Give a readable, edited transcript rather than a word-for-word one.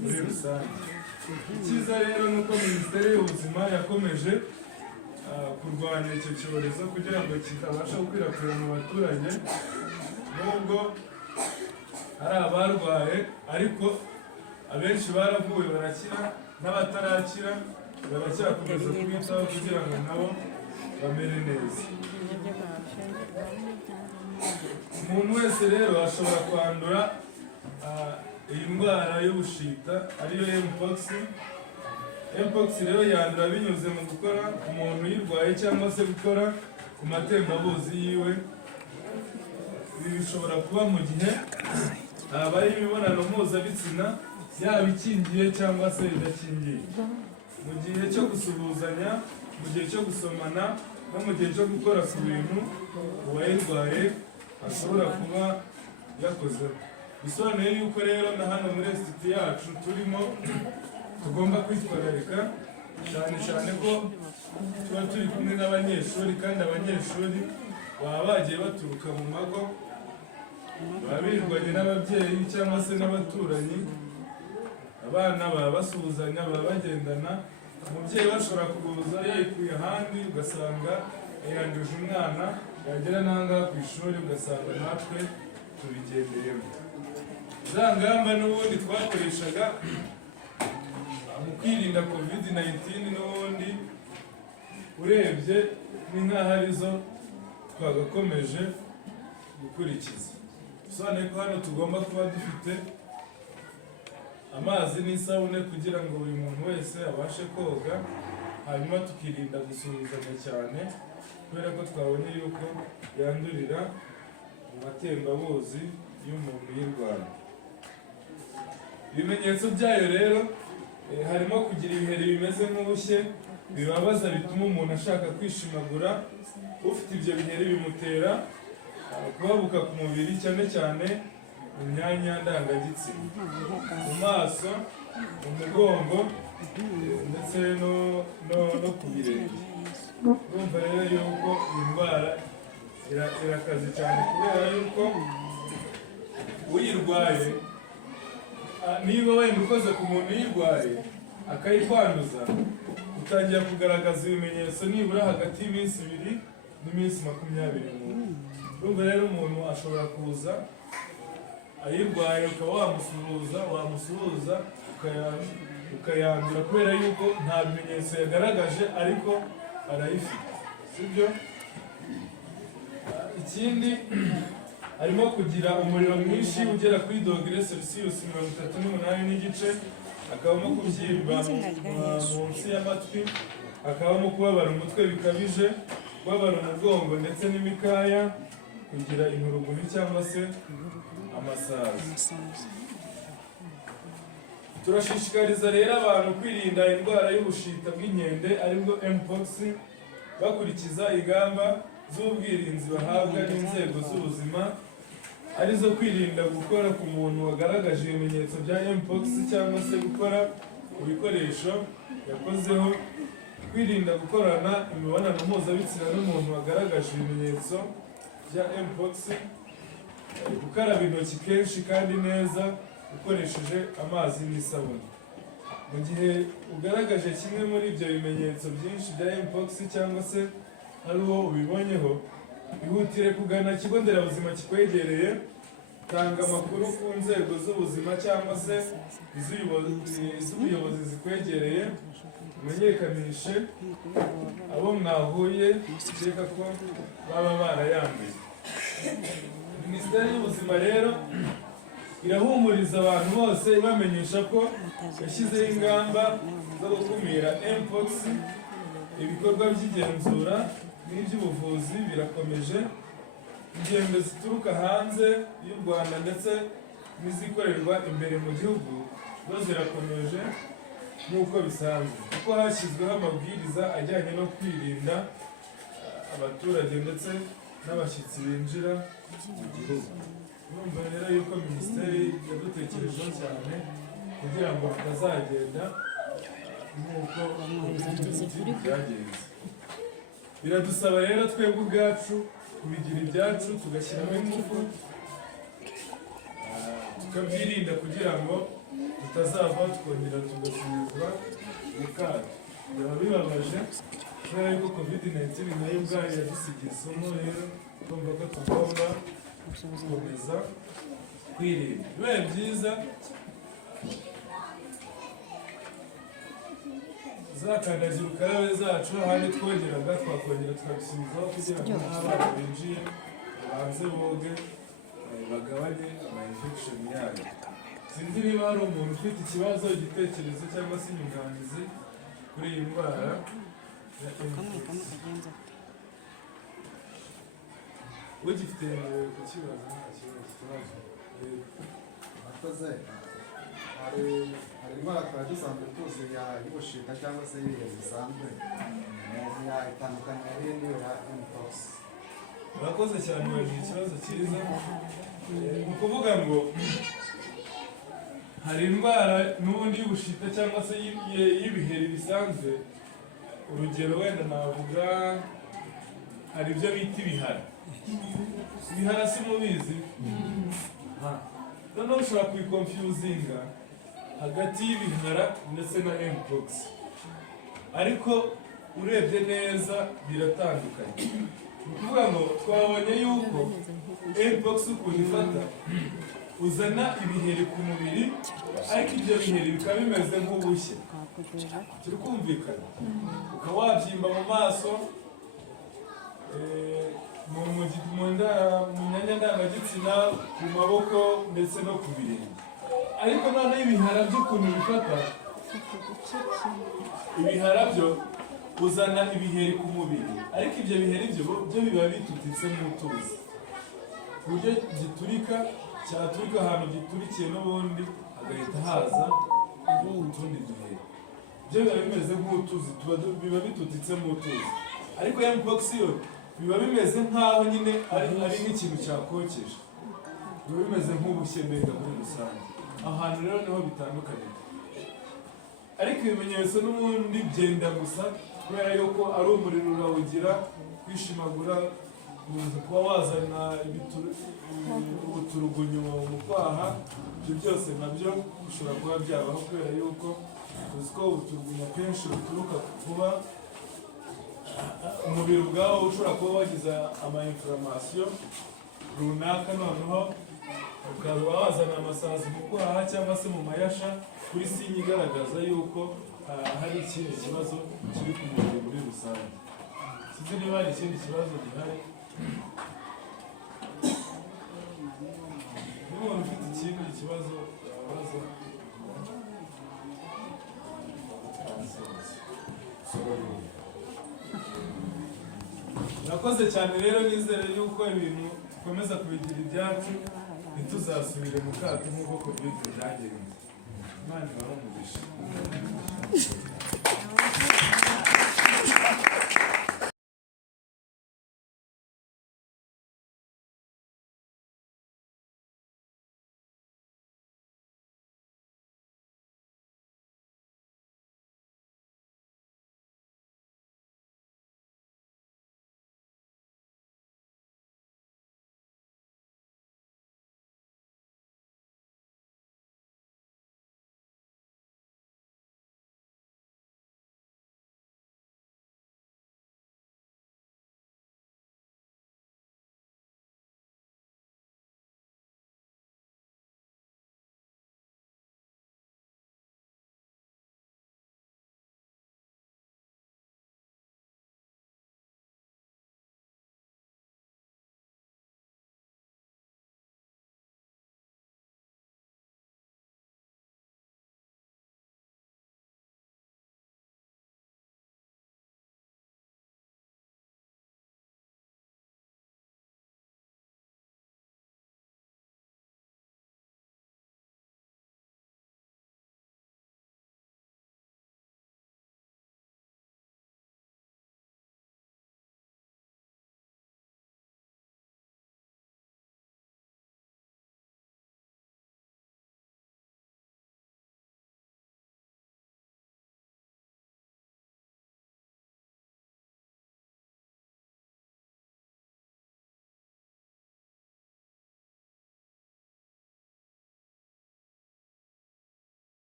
muri rusange. Icyiza rero ni uko Minisiteri y'Ubuzima yakomeje kurwanya icyo cyorezo kugira ngo kitabasha gukwirakwira mu baturage, nubwo hari abarwaye ariko abenshi baravuwe barakira, n'abatarakira baracyakomeza kwitaho kugira ngo nabo bamere neza. Umuntu wese rero ashobora kwandura iyi ndwara y'ubushita ariyo mpox. Mpox rero yandura binyuze mu gukora ku muntu uyirwaye cyangwa se gukora ku matembabuzi yiwe. Ibi bishobora kuba mu gihe habaye imibonano mpuzabitsina, yaba ikingiye cyangwa se idakingiye, mu gihe cyo gusuhuzanya, mu gihe cyo gusomana, no mu gihe cyo gukora ku bintu uwayirwaye ashobora kuba yakozeho. Bisobanuye yuko rero na hano muri institut yacu turimo tugomba kwitwararika cyane cyane ko tuba turi kumwe n'abanyeshuri, kandi abanyeshuri baba bagiye baturuka mu mago, baba birwanye n'ababyeyi cyangwa se n'abaturanyi. Abana baba basuhuzanya, baba bagendana. Umubyeyi bashobora kuguza yayikuye ahandi ugasanga yanduje umwana, yagera n'ahangaha ku ishuri ugasanga natwe tubigendeyemo. Za ngamba n'ubundi twakoreshaga mu kwirinda COVID-19 n'ubundi urebye ni nk'aho arizo twagakomeje gukurikiza. Bisobanuye ko hano tugomba kuba dufite amazi n'isabune kugira ngo buri muntu wese abashe koga, hanyuma tukirinda gusuhuzanya cyane kubera ko twabonye yuko yandurira mu matembabuzi y'umuntu uyirwaye. Ibimenyetso byayo rero harimo kugira ibiheri bimeze nk'ubushye bibabaza bituma umuntu ashaka kwishimagura. Ufite ibyo biheri bimutera kubabuka ku mubiri, cyane cyane mu myanya ndangagitsina, mu maso, mu mugongo ndetse no ku birenge. Urumva rero yuko iyi ndwara irakaze cyane kubera yuko uyirwaye, niba wenda ukoze ku muntu uyirwaye akayikwanduza, utangira kugaragaza ibimenyetso nibura hagati y'iminsi 2 n'iminsi 20. Urumva rero umuntu ashobora kuza ayirwaye ukaba wamusuhuza ukayandura kubera yuko nta bimenyetso yagaragaje ariko arayifite, sibyo? Ikindi harimo kugira umuriro mwinshi ugera kuri °C 38.9, hakabamo kubyimba munsi y'amatwi, hakabamo kubabara umutwe bikabije, kubabara umugongo ndetse n'imikaya, kugira inturuguni cyangwa se amasazi. Turashishikariza rero abantu kwirinda indwara y'ubushita bw'inkende aribwo mpox, bakurikiza ingamba z'ubwirinzi bahabwa n'inzego z'ubuzima, arizo kwirinda gukora ku muntu wagaragaje ibimenyetso bya mpox cyangwa se gukora ku bikoresho yakozeho, kwirinda gukorana imibonano mpuzabitsina n'umuntu wagaragaje ibimenyetso bya mpox, gukaraba intoki kenshi kandi neza ukoresheje amazi n'isabune. Mu gihe ugaragaje kimwe muri ibyo bimenyetso byinshi bya mpox cyangwa se hari uwo ubibonyeho, ihutire kugana ikigo nderabuzima kikwegereye, tanga amakuru ku nzego z'ubuzima cyangwa se iz'ubuyobozi zikwegereye, umenyekanishe abo mwahuye ukeka ko baba barayanduye. Minisiteri y'Ubuzima rero irahumuriza abantu bose ibamenyesha ko yashyizeho ingamba zo gukumira mpox. Ibikorwa by'igenzura n'iby'ubuvuzi birakomeje. Ingendo zituruka hanze y'u Rwanda ndetse n'izikorerwa imbere mu gihugu zo zirakomeje nk'uko bisanzwe, kuko hashyizweho amabwiriza ajyanye no kwirinda abaturage ndetse n'abashyitsi binjira mu gihugu. Urumva rero yuko minisiteri yadutekerejeho cyane kugira ngo tutazagenda nk'uko byagenze. Biradusaba rero twebwe ubwacu kubigira ibyacu, tugashyiramo ingufu tukabyirinda kugira ngo tutazava tukongera tugasubizwa mu kato. Byaba bibabaje kubera yuko covid-19 nayo ubwayo yadusigiye isomo rero twumva ko tugomba gukomeza kwirinda. Bibaye byiza za kandagira ukarabe zacu ahandi twongeraga twakongera tukabisubizaho kugira ngo n'abana binjiye babanze boge bagabanye ama-infection yayo. Sinzi niba hari umuntu ufite ikibazo, igitekerezo cyangwa se inyunganizi kuri iyi ndwara ya mpox. Ugifite kukibaza nta kibazo. Akoze hari indwara twari dusanzwe tuzi y'ubushita cyangwa se y'ibiheri bisanzwe, itandukanye n'iyo ya mpox. Murakoze cyane, wagira ikibazo cyiza. Ni ukuvuga ngo hari indwara n'ubundi y'ubushita cyangwa se y'ibiheri bisanzwe. Urugero wenda navuga hari ibyo bita ibihara. Ibihara si mubizi? Noneho ushobora kubikonfyuzinga hagati y'ibihara ndetse na mpox, ariko urebye neza biratandukanye. Ni ukuvuga ngo twabonye yuko mpox ukuntu ifata uzana ibiheri ku mubiri, ariko ibyo biheri bikaba bimeze nk'ubushye. Turi kumvikana? Ukaba wabyimba mu maso, mu myanya ndangagitsina, ku maboko ndetse no ku birenge. Ariko noneho ibihara by'ukuntu bifata, ibihara byo uzana ibiheri ku mubiri, ariko ibyo biheri byo biba bitutitse n'utuzi ku buryo giturika, cyaturika ahantu giturikiye n'ubundi hagahita haza utundi duheri. Byo biba bimeze nk'utuzi, biba bitutitse mu tuzi. Ariko mpox yo biba bimeze nk'aho nyine ari nk'ikintu cyakokeje, biba bimeze nk'ubushye mbega muri rusange. Ahantu rero niho bitandukanye, ariko ibimenyetso n'ubundi byenda gusa, kubera yuko ari umuriro urawugira, kwishimagura, kuba wazana ubuturugunyu mu kwaha. Ibyo byose nabyo bishobora kuba byabaho, kubera yuko tuzi ko ubuturugunyu akenshi buturuka ku kuba umubiri ubwawo ushobora kuba wagize ama-inflammation runaka, noneho ukaba wazana amasazi mu kwaha cyangwa se mu mayasha, kuri sinye igaragaza yuko hari ikindi kibazo kiri ku mubiri muri rusange. Sinzi niba hari ikindi kibazo gihari. N'umuntu ufite ikindi kibazo yabaza. Murakoze cyane rero, nizere yuko ibintu dukomeza kubigira ibyacu, ntituzasubire mu kato nk'uko covid byagenze.